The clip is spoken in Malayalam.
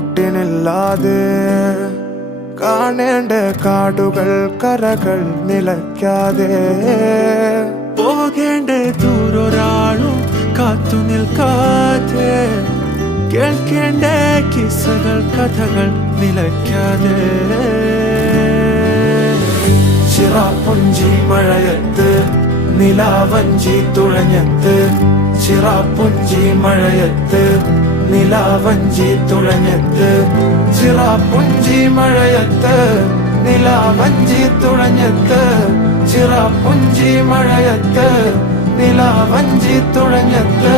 കൂട്ടിനില്ലാതെ കാണേണ്ട കാടുകൾ കരകൾ നിലയ്ക്കാതെ പോകേണ്ട ദൂരൊരാളും കാത്തു നിൽക്കാതെ കേൾക്കേണ്ട കിസ്സകൾ കഥകൾ നിലയ്ക്കാതെ ചിറാപ്പുഞ്ചി മഴയത്ത് നിലാവഞ്ചി തുഴഞ്ഞത്ത് ചിറാപ്പുഞ്ചി മഴയത്ത് നിലാവഞ്ചി തുഴഞ്ഞത്ത് ചിറാപ്പുഞ്ചി മഴയത്ത് നിലാവഞ്ചി തുഴഞ്ഞത്ത് ചിറാപ്പുഞ്ചി മഴയത്ത് നിലാവഞ്ചി തുഴഞ്ഞത്ത്